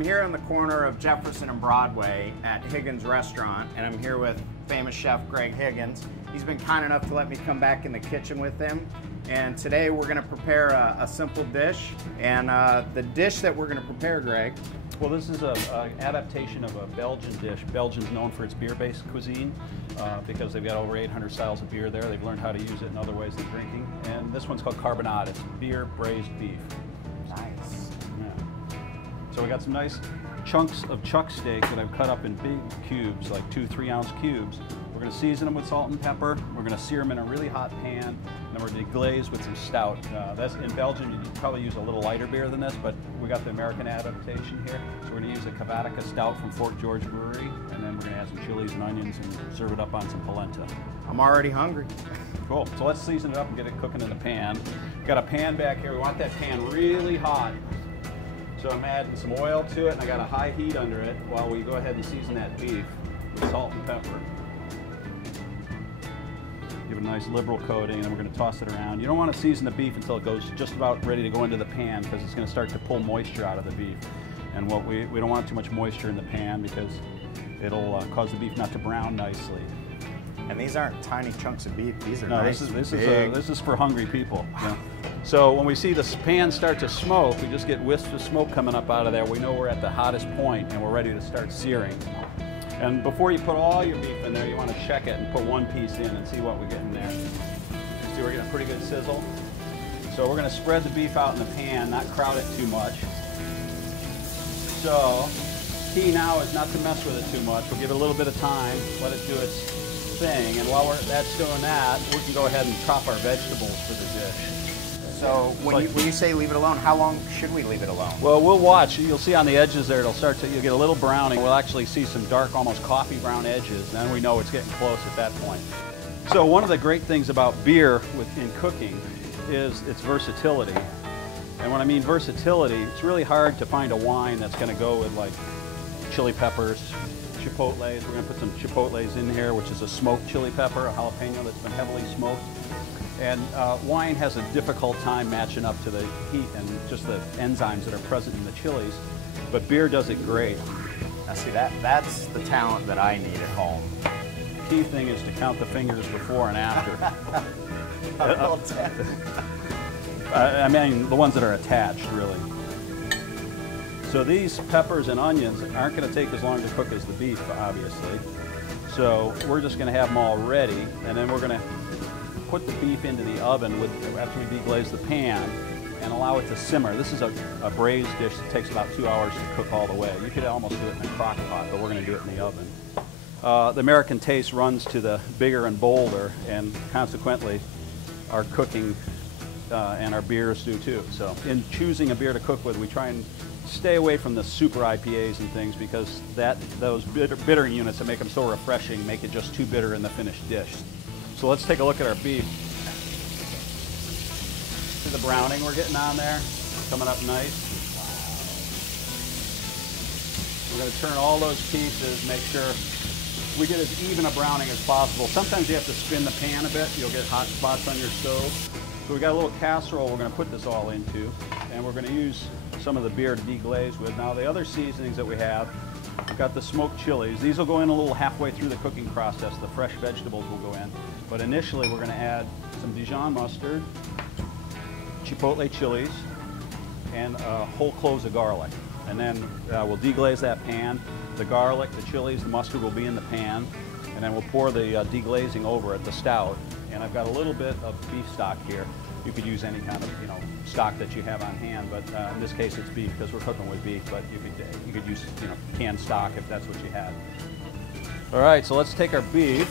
I'm here on the corner of Jefferson and Broadway at Higgins Restaurant, and I'm here with famous chef Greg Higgins. He's been kind enough to let me come back in the kitchen with him. And today we're going to prepare a simple dish. And the dish that we're going to prepare, Greg. Well, this is an adaptation of a Belgian dish. Belgium's known for its beer-based cuisine because they've got over 800 styles of beer there. They've learned how to use it in other ways than drinking. And this one's called Carbonata. It's beer braised beef. Nice. Yeah. So we got some nice chunks of chuck steak that I've cut up in big cubes, like 2-3 ounce cubes. We're going to season them with salt and pepper. We're going to sear them in a really hot pan, and then we're going to deglaze with some stout. That's in Belgium. You probably use a little lighter beer than this, but we got the American adaptation here. So we're going to use a Cavatica Stout from Fort George Brewery, and then we're going to add some chilies and onions and serve it up on some polenta. I'm already hungry. Cool. So let's season it up and get it cooking in the pan. Got a pan back here. We want that pan really hot. So I'm adding some oil to it, and I got a high heat under it while we go ahead and season that beef with salt and pepper. Give it a nice liberal coating, and then we're going to toss it around. You don't want to season the beef until it goes just about ready to go into the pan, because it's going to start to pull moisture out of the beef. And what we don't want too much moisture in the pan, because it'll cause the beef not to brown nicely. And these aren't tiny chunks of beef. These are nice. This is for hungry people. Yeah. So when we see the pan start to smoke, we just get wisps of smoke coming up out of there. We know we're at the hottest point, and we're ready to start searing. And before you put all your beef in there, you want to check it and put one piece in and see what we get in there. You see we're getting a pretty good sizzle. So we're going to spread the beef out in the pan, not crowd it too much. So key now is not to mess with it too much. We'll give it a little bit of time, let it do its thing, and while that's doing that, we can go ahead and chop our vegetables for the dish. So when you say leave it alone, how long should we leave it alone? Well, we'll watch. You'll see on the edges there, you'll get a little browning. We'll actually see some dark, almost coffee brown edges. Then we know it's getting close at that point. So one of the great things about beer in cooking is its versatility. And when I mean versatility, it's really hard to find a wine that's going to go with like chili peppers, chipotles. We're going to put some chipotles in here, which is a smoked chili pepper, a jalapeno that's been heavily smoked. And wine has a difficult time matching up to the heat and just the enzymes that are present in the chilies, but beer does it great. Now see, that's the talent that I need at home. The key thing is to count the fingers before and after. I mean, the ones that are attached, really. So these peppers and onions aren't going to take as long to cook as the beef, obviously. So we're just going to have them all ready, and then we're going to put the beef into the oven after we deglaze the pan and allow it to simmer. This is a braised dish that takes about 2 hours to cook all the way. You could almost do it in a crock pot, but we're going to do it in the oven. The American taste runs to the bigger and bolder, and consequently our cooking and our beers do too. So in choosing a beer to cook with, we try and stay away from the super IPAs and things, because those bitter units that make them so refreshing make it just too bitter in the finished dish. So let's take a look at our beef. See the browning we're getting on there? Coming up nice. We're going to turn all those pieces, make sure we get as even a browning as possible. Sometimes you have to spin the pan a bit. You'll get hot spots on your stove. So we got a little casserole we're going to put this all into, and we're going to use some of the beer to deglaze with. Now the other seasonings that we have, we've got the smoked chilies. These will go in a little halfway through the cooking process. The fresh vegetables will go in. But initially we're going to add some Dijon mustard, chipotle chilies, and whole cloves of garlic. And then we'll deglaze that pan. The garlic, the chilies, the mustard will be in the pan. And then we'll pour the deglazing over it, the stout. And I've got a little bit of beef stock here. You could use any kind of stock that you have on hand, but in this case it's beef because we're cooking with beef. But you could use canned stock if that's what you had. All right, so let's take our beef,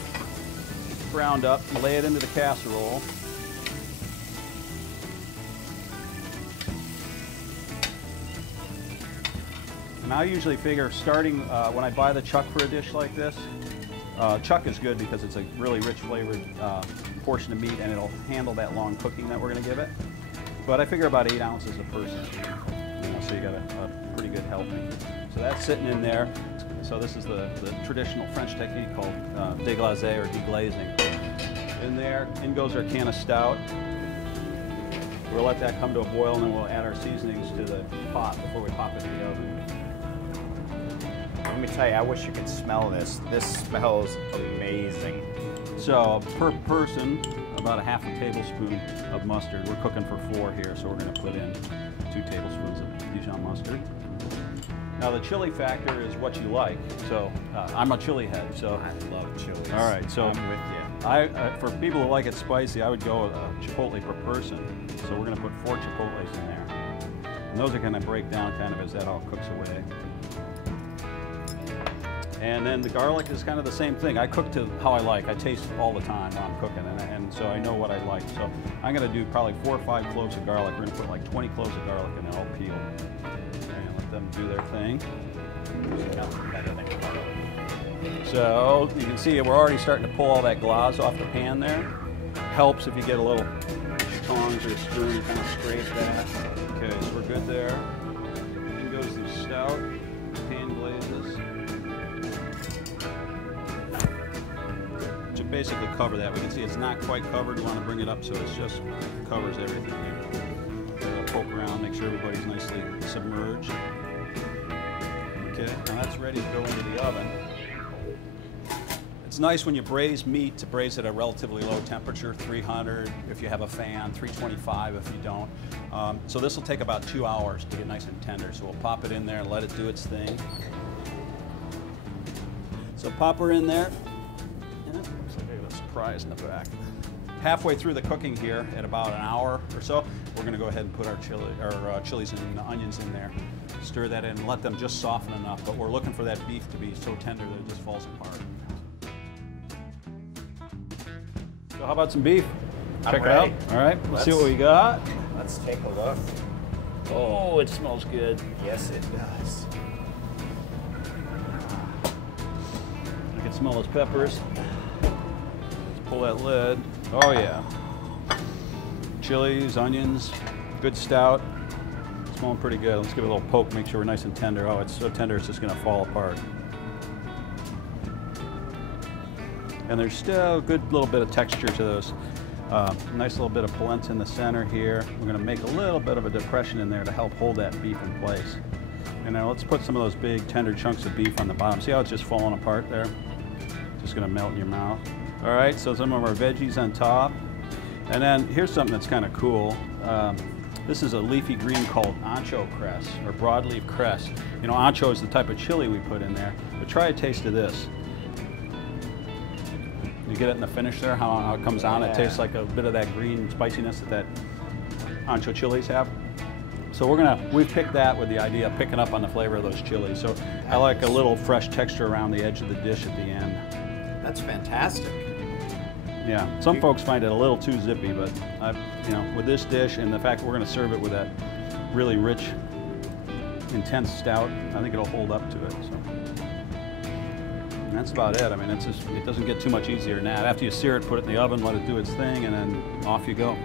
browned up, and lay it into the casserole. And I usually figure starting when I buy the chuck for a dish like this, chuck is good because it's a really rich flavored portion of meat, and it'll handle that long cooking that we're going to give it. But I figure about 8 ounces a person, so you got a pretty good helping. So that's sitting in there. So this is the traditional French technique called déglazer or deglazing. In there, in goes our can of stout. We'll let that come to a boil, and then we'll add our seasonings to the pot before we pop it in the oven. Let me tell you, I wish you could smell this. This smells amazing. So per person, about a half a tablespoon of mustard. We're cooking for 4 here, so we're going to put in 2 tablespoons of Dijon mustard. Now the chili factor is what you like. So I'm a chili head. So I love chilies. All right, so I'm with you. For people who like it spicy, I would go with a chipotle per person. So we're going to put 4 chipotles in there. And those are going to break down kind of as that all cooks away. And then the garlic is kind of the same thing. I cook to how I like. I taste all the time while I'm cooking, and so I know what I like. So I'm going to do probably 4 or 5 cloves of garlic. We're going to put like 20 cloves of garlic in it, all peeled. And let them do their thing. So you can see we're already starting to pull all that glaze off the pan there. Helps if you get a little tongs or a spoon and kind of scrape that. Okay, so we're good there. In goes the stout, pan glazes. To basically cover that, we can see it's not quite covered. You want to bring it up so it just covers everything here. Poke around, make sure everybody's nicely submerged. Okay, now that's ready to go into the oven. It's nice when you braise meat to braise at a relatively low temperature, 300 if you have a fan, 325 if you don't. So this will take about 2 hours to get nice and tender. So we'll pop it in there and let it do its thing. So pop her in there. Yeah, looks like I got a surprise in the back. Halfway through the cooking here, at about an hour or so, we're going to go ahead and put our chilies and onions in there. Stir that in and let them just soften enough. But we're looking for that beef to be so tender that it just falls apart. So how about some beef? Check it out. All right, let's see what we got. Let's take a look. Oh, it smells good. Yes, it does. I can smell those peppers. Let's pull that lid. Oh yeah. Chilies, onions, good stout. Smelling pretty good. Let's give it a little poke, make sure we're nice and tender. Oh, it's so tender it's just gonna fall apart. And there's still a good little bit of texture to those. Nice little bit of polenta in the center here. We're gonna make a little bit of a depression in there to help hold that beef in place. And now let's put some of those big tender chunks of beef on the bottom. See how it's just falling apart there? Just gonna melt in your mouth. All right, so some of our veggies on top. And then here's something that's kind of cool. This is a leafy green called ancho cress, or broadleaf cress. You know, ancho is the type of chili we put in there. But try a taste of this. You get it in the finish there, how it comes on. It tastes like a bit of that green spiciness that ancho chilies have. So we've picked that with the idea of picking up on the flavor of those chilies. So I like a little fresh texture around the edge of the dish at the end. That's fantastic. Yeah, some folks find it a little too zippy, but you know, with this dish and the fact that we're going to serve it with that really rich, intense stout, I think it'll hold up to it. So. And that's about it. I mean, it doesn't get too much easier than that. After you sear it, put it in the oven, let it do its thing, and then off you go.